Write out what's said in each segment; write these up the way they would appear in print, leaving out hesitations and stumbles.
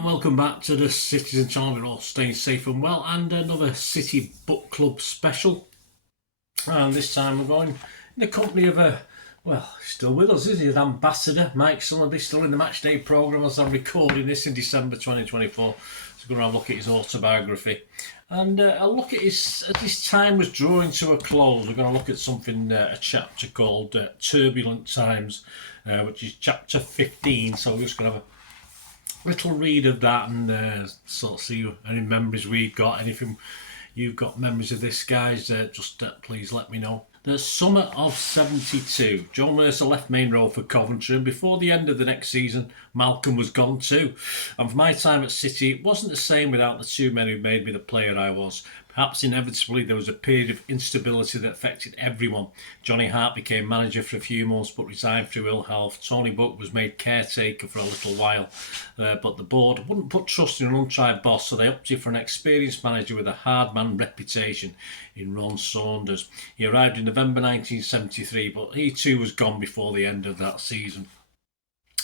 And welcome back to the Citizen Channel. We're all staying safe and well, and another City Book Club special. And this time we're going in the company of still with us, isn't he? The ambassador, Mike Summerbee, still in the matchday programme as I'm recording this in December 2024. So we're going to have a look at his autobiography. And a look at as his time was drawing to a close, we're going to look at something, a chapter called Turbulent Times, which is chapter 15. So we're just going to have a little read of that and sort of see any memories we've got. Anything you've got memories of this, guys, just please let me know. The summer of 72, Joe Mercer left Main Road for Coventry, and before the end of the next season, Malcolm was gone too. And for my time at City, it wasn't the same without the two men who made me the player I was. Perhaps inevitably there was a period of instability that affected everyone. Johnny Hart became manager for a few months but resigned through ill health. Tony Buck was made caretaker for a little while, but the board wouldn't put trust in an untried boss, so they opted for an experienced manager with a hard man reputation in Ron Saunders. He arrived in November 1973, but he too was gone before the end of that season.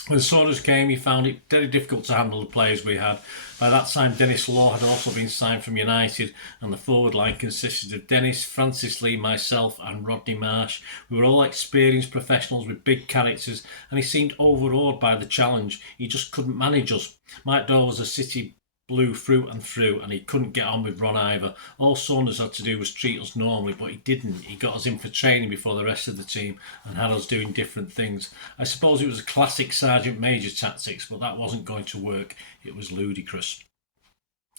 When Saunders came, he found it very difficult to handle the players we had. By that time, Dennis Law had also been signed from United, and the forward line consisted of Dennis, Francis Lee, myself and Rodney Marsh. We were all experienced professionals with big characters, and he seemed overawed by the challenge. He just couldn't manage us. Mike Dole was a City Blue through and through, and he couldn't get on with Ron either. All Saunders had to do was treat us normally, but he didn't. He got us in for training before the rest of the team and had us doing different things. I suppose it was a classic Sergeant Major tactics, but that wasn't going to work. It was ludicrous.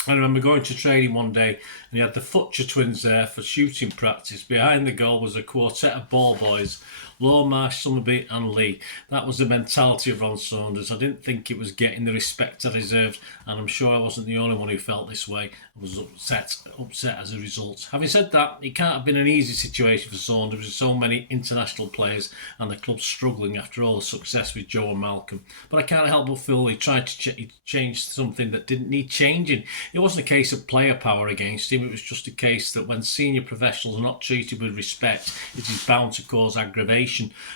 I remember going to training one day and he had the Futcher twins there for shooting practice. Behind the goal was a quartet of ball boys, Law, Marsh, Summerbee and Lee. That was the mentality of Ron Saunders. I didn't think it was getting the respect I deserved, and I'm sure I wasn't the only one who felt this way and was upset as a result. Having said that, it can't have been an easy situation for Saunders with so many international players and the club struggling after all the success with Joe and Malcolm. But I can't help but feel he tried to change something that didn't need changing. It wasn't a case of player power against him, it was just a case that when senior professionals are not treated with respect, it is bound to cause aggravation.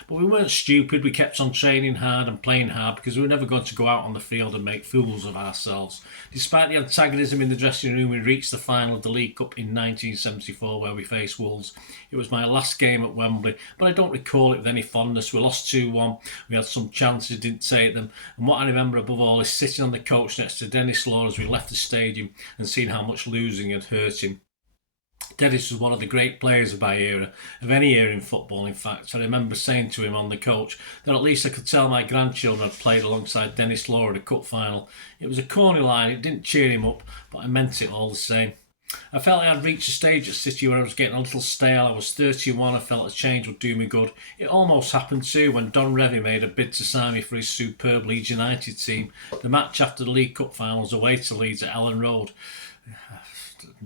But we weren't stupid, we kept on training hard and playing hard because we were never going to go out on the field and make fools of ourselves. Despite the antagonism in the dressing room, we reached the final of the League Cup in 1974 where we faced Wolves. It was my last game at Wembley, but I don't recall it with any fondness. We lost 2-1, we had some chances, didn't take them, and what I remember above all is sitting on the coach next to Dennis Law as we left the stadium and seeing how much losing had hurt him. Dennis was one of the great players of my era, of any era in football in fact. I remember saying to him on the coach that at least I could tell my grandchildren had played alongside Dennis Law at a cup final. It was a corny line, it didn't cheer him up, but I meant it all the same. I felt I had reached a stage at City where I was getting a little stale. I was 31, I felt a change would do me good. It almost happened too when Don Revie made a bid to sign me for his superb Leeds United team. The match after the League Cup final was away to Leeds at Ellen Road.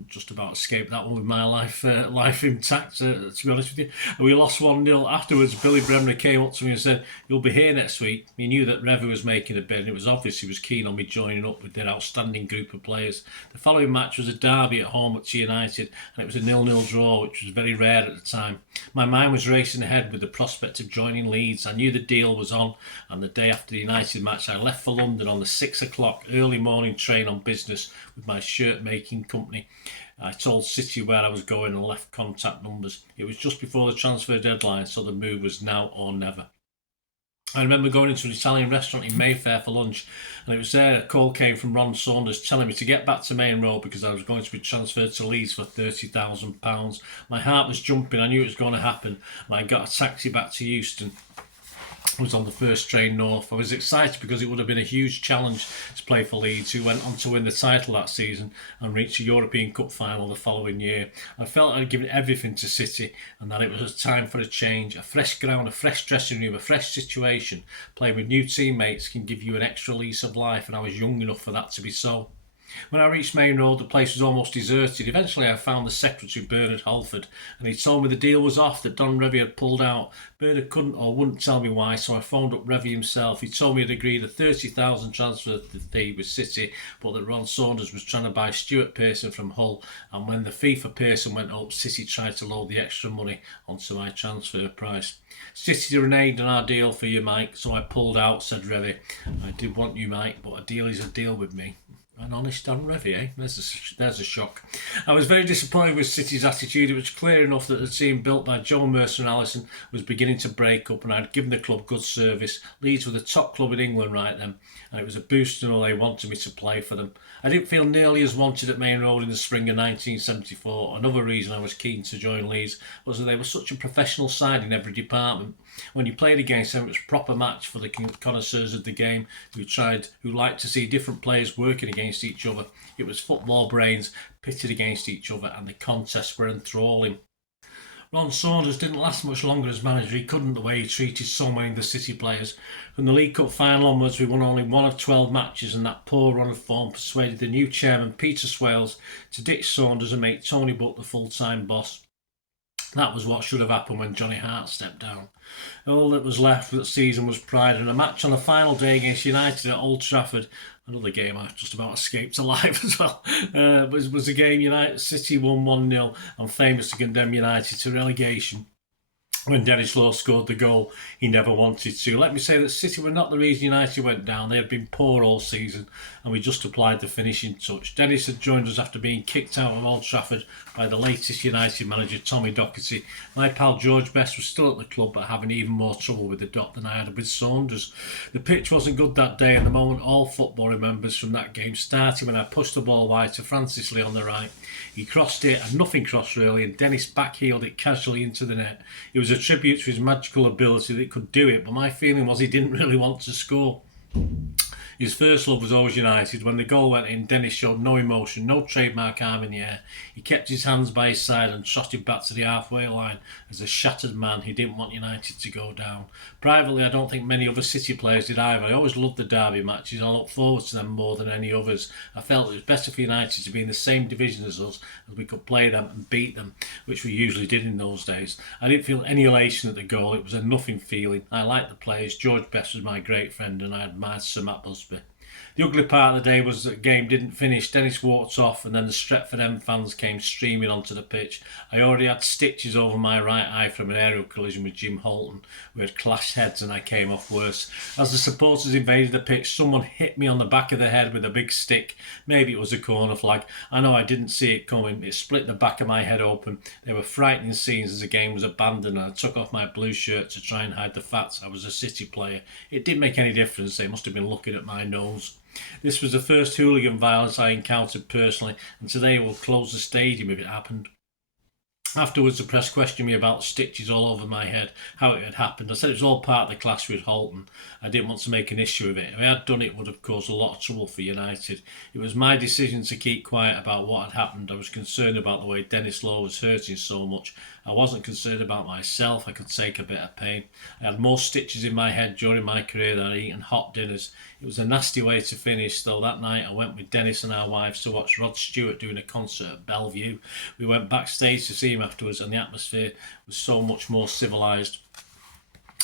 Just about escaped that one with my life intact, to be honest with you. We lost 1-0. Afterwards, Billy Bremner came up to me and said, "You'll be here next week." He knew that Revie was making a bid, and it was obvious he was keen on me joining up with their outstanding group of players. The following match was a derby at home at United, and it was a 0-0 draw, which was very rare at the time. My mind was racing ahead with the prospect of joining Leeds. I knew the deal was on, and the day after the United match, I left for London on the 6 o'clock early morning train on business with my shirt-making company. I told City where I was going and left contact numbers. It was just before the transfer deadline, so the move was now or never. I remember going into an Italian restaurant in Mayfair for lunch, and it was there a call came from Ron Saunders telling me to get back to Main Road because I was going to be transferred to Leeds for £30,000. My heart was jumping, I knew it was going to happen, and I got a taxi back to Euston. I was on the first train north. I was excited because it would have been a huge challenge to play for Leeds, who went on to win the title that season and reach a European Cup final the following year. I felt I had given everything to City and that it was a time for a change. A fresh ground, a fresh dressing room, a fresh situation. Playing with new teammates can give you an extra lease of life, and I was young enough for that to be so. When I reached Main Road, the place was almost deserted. Eventually, I found the secretary, Bernard Halford, and he told me the deal was off, that Don Revie had pulled out. Bernard couldn't or wouldn't tell me why, so I phoned up Revie himself. He told me he'd agreed a $30,000 transfer fee with City, but that Ron Saunders was trying to buy Stuart Pearson from Hull, and when the fee for Pearson went up, City tried to load the extra money onto my transfer price. City reneged on our deal for you, Mike, so I pulled out, said Revie. I did want you, Mike, but a deal is a deal with me. An honest Don Revie, eh? There's a shock. I was very disappointed with City's attitude. It was clear enough that the team built by Joe Mercer and Allison was beginning to break up, and I'd given the club good service. Leeds were the top club in England right then, and it was a boost to know they wanted me to play for them. I didn't feel nearly as wanted at Main Road in the spring of 1974. Another reason I was keen to join Leeds was that they were such a professional side in every department. When you played against them, it was a proper match for the connoisseurs of the game who liked to see different players working against each other. It was football brains pitted against each other, and the contests were enthralling. Ron Saunders didn't last much longer as manager. He couldn't, the way he treated so many of the City players. From the League Cup final onwards, we won only 1 of 12 matches, and that poor run of form persuaded the new chairman, Peter Swales, to ditch Saunders and make Tony Buck the full-time boss. That was what should have happened when Johnny Hart stepped down. All that was left for the season was pride, and a match on the final day against United at Old Trafford, another game I just about escaped alive as well, was a game United City won 1-0 and famous to condemn United to relegation when Dennis Law scored the goal he never wanted to. Let me say that City were not the reason United went down. They had been poor all season, and we just applied the finishing touch. Dennis had joined us after being kicked out of Old Trafford by the latest United manager, Tommy Docherty. My pal George Best was still at the club, but having even more trouble with the dot than I had with Saunders. The pitch wasn't good that day, and the moment all football remembers from that game started when I pushed the ball wide to Francis Lee on the right. He crossed it, and nothing crossed really, and Dennis backheeled it casually into the net. It was a tribute to his magical ability that he could do it, but my feeling was he didn't really want to score. His first love was always United. When the goal went in, Dennis showed no emotion, no trademark arm in the air. He kept his hands by his side and trotted back to the halfway line. As a shattered man, he didn't want United to go down. Privately, I don't think many other City players did either. I always loved the derby matches. I look forward to them more than any others. I felt it was better for United to be in the same division as us, as we could play them and beat them, which we usually did in those days. I didn't feel any elation at the goal. It was a nothing feeling. I liked the players. George Best was my great friend, and I admired Sir Matt Busby. The ugly part of the day was that the game didn't finish. Dennis walked off, and then the Stretford End fans came streaming onto the pitch. I already had stitches over my right eye from an aerial collision with Jim Holton. We had clashed heads and I came off worse. As the supporters invaded the pitch, someone hit me on the back of the head with a big stick. Maybe it was a corner flag. I know I didn't see it coming. It split the back of my head open. They were frightening scenes as the game was abandoned, and I took off my blue shirt to try and hide the fact I was a City player. It didn't make any difference. They must have been looking at my nose. This was the first hooligan violence I encountered personally, and today we'll close the stadium if it happened. Afterwards, the press questioned me about the stitches all over my head, how it had happened. I said it was all part of the clash with Holton. I didn't want to make an issue of it. If I had done it, it would have caused a lot of trouble for United. It was my decision to keep quiet about what had happened. I was concerned about the way Dennis Law was hurting so much. I wasn't concerned about myself. I could take a bit of pain. I had more stitches in my head during my career than I'd eaten hot dinners. It was a nasty way to finish, though. That night I went with Dennis and our wives to watch Rod Stewart doing a concert at Bellevue. We went backstage to see him afterwards, and the atmosphere was so much more civilised.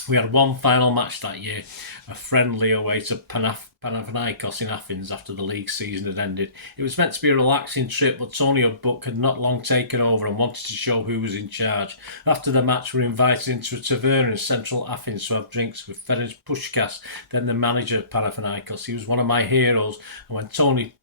We had one final match that year, a friendly away to Panathinaikos in Athens after the league season had ended. It was meant to be a relaxing trip, but Tony Buck had not long taken over and wanted to show who was in charge. After the match, we were invited into a tavern in central Athens to have drinks with Ferenc Puskas, then the manager of Panathinaikos. He was one of my heroes, and when Tony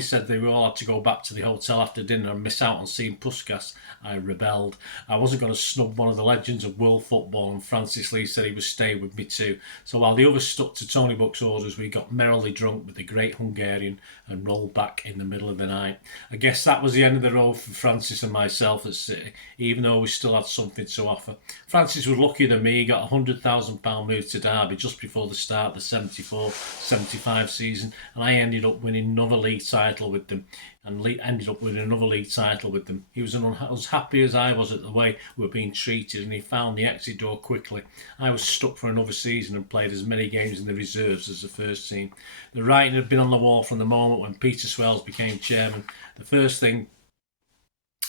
said they all had to go back to the hotel after dinner and miss out on seeing Puskas, I rebelled. I wasn't going to snub one of the legends of world football, and Francis Lee said he would stay with me too. So while the others stuck to Tony Buck's orders, we got merrily drunk with the great Hungarian and rolled back in the middle of the night. I guess that was the end of the road for Francis and myself at City, even though we still had something to offer. Francis was luckier than me. He got a £100,000 move to Derby just before the start of the 74-75 season, and I ended ended up winning another league title with them, and ended up winning another league title with them. He was as happy as I was at the way we were being treated, and he found the exit door quickly. I was stuck for another season and played as many games in the reserves as the first team. The writing had been on the wall from the moment when Peter Swells became chairman. The first thing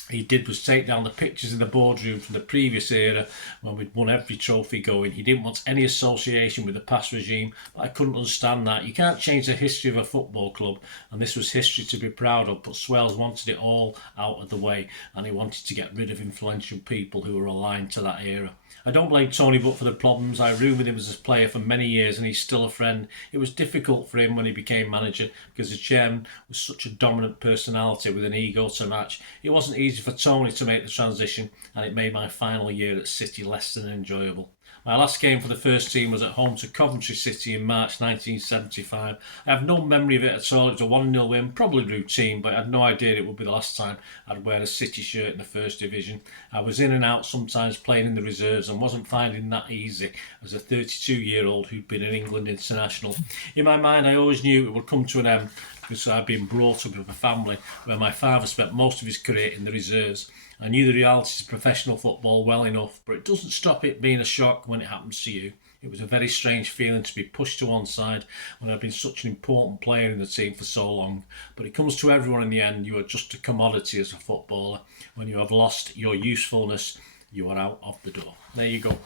he did was take down the pictures in the boardroom from the previous era when we'd won every trophy going. He didn't want any association with the past regime, but I couldn't understand that. You can't change the history of a football club, and this was history to be proud of, but Swells wanted it all out of the way, and he wanted to get rid of influential people who were aligned to that era. I don't blame Tony Butt for the problems. I roomed with him as a player for many years, and he's still a friend. It was difficult for him when he became manager because the chairman was such a dominant personality with an ego to match. It wasn't easy for Tony to make the transition, and it made my final year at City less than enjoyable. My last game for the first team was at home to Coventry City in March 1975. I have no memory of it at all. It was a 1-0 win, probably routine, but I had no idea it would be the last time I'd wear a City shirt in the First Division. I was in and out sometimes playing in the reserves and wasn't finding that easy as a 32-year-old who'd been an England international. In my mind, I always knew it would come to an end because I'd been brought up with a family where my father spent most of his career in the reserves. I knew the realities of professional football well enough, but it doesn't stop it being a shock when it happens to you. It was a very strange feeling to be pushed to one side when I've been such an important player in the team for so long. But it comes to everyone in the end. You are just a commodity as a footballer. When you have lost your usefulness, you are out of the door. There you go.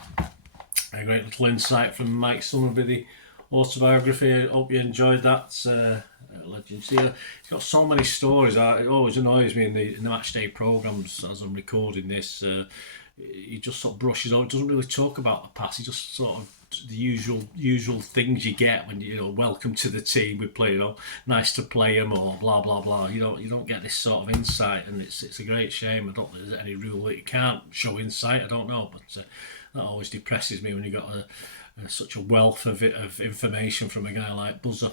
A great little insight from Mike Summerbee, the Autobiography. I hope you enjoyed that. Legend. See, he's got so many stories. It always annoys me in the match day programmes as I'm recording this. He just sort of brushes over. Doesn't really talk about the past. He just sort of the usual things you get when welcome to the team. We play, nice to play him or blah blah blah. You don't get this sort of insight, and it's a great shame. I don't think there's any rule that you can't show insight. I don't know, but that always depresses me when you got such a wealth of information from a guy like Buzzer.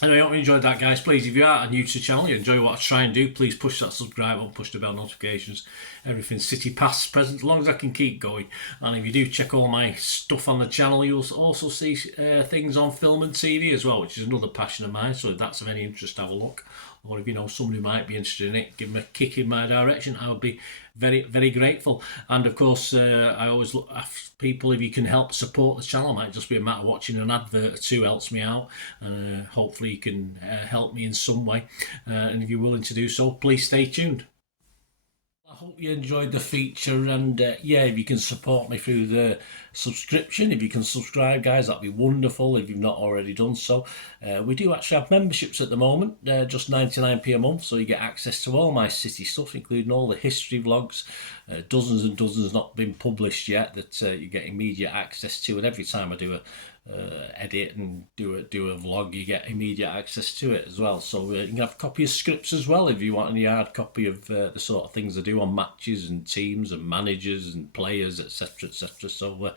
Anyway, I hope you enjoyed that, guys. Please, if you are new to the channel, you enjoy what I try and do, please push that subscribe button, push the bell notifications. Everything City past, present, as long as I can keep going. And if you do check all my stuff on the channel, you'll also see things on film and TV as well, which is another passion of mine. So if that's of any interest, have a look. Or if you know somebody who might be interested in it, give them a kick in my direction. I would be very, very grateful. And of course, I always look after people. If you can help support the channel, it might just be a matter of watching an advert or two helps me out. Hopefully you can help me in some way. And if you're willing to do so, please stay tuned. I hope you enjoyed the feature, and if you can support me through the subscription, if you can subscribe, guys, that'd be wonderful if you've not already done so. We do actually have memberships at the moment, just 99p a month, so you get access to all my City stuff, including all the history vlogs, dozens and dozens not been published yet that you get immediate access to, and every time I do a edit and do a vlog, you get immediate access to it as well. So you can have a copy of scripts as well if you want any hard copy of the sort of things I do on matches and teams and managers and players, etc, etc. So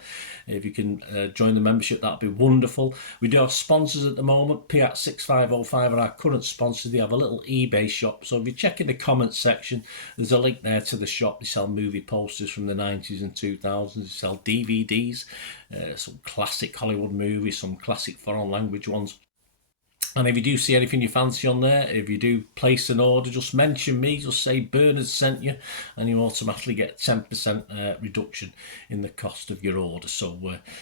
if you can join the membership, that'd be wonderful. We do have sponsors at the moment. Piat 6505 are our current sponsor. They have a little eBay shop, so if you check in the comments section, there's a link there to the shop. They sell movie posters from the 90s and 2000s. They sell DVDs, some classic Hollywood movies, some classic foreign language ones. And if you do see anything you fancy on there, if you do place an order, just mention me, just say Bernard sent you, and you automatically get 10% reduction in the cost of your order. So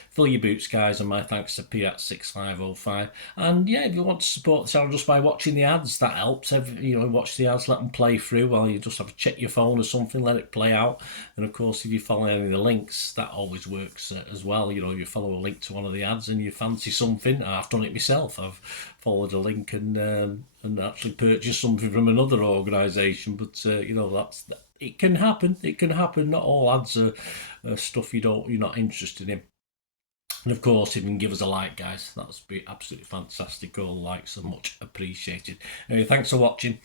fill your boots, guys, and my thanks to Piat 6505. And yeah, if you want to support the channel just by watching the ads, that helps. Watch the ads, let them play through while you just have to check your phone or something, let it play out. And of course, if you follow any of the links, that always works as well. You follow a link to one of the ads and you fancy something. I've done it myself. I've followed a link and actually purchased something from another organisation, but it can happen. It can happen. Not all ads are stuff you're not interested in. And of course, if you can give us a like, guys, that would be absolutely fantastic. All likes are much appreciated. Anyway, thanks for watching.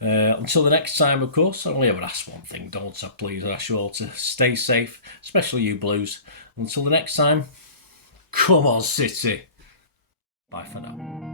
Until the next time, of course, I only ever ask one thing, don't I? Please, I ask you all to stay safe, especially you Blues. Until the next time, come on, City. Bye for now.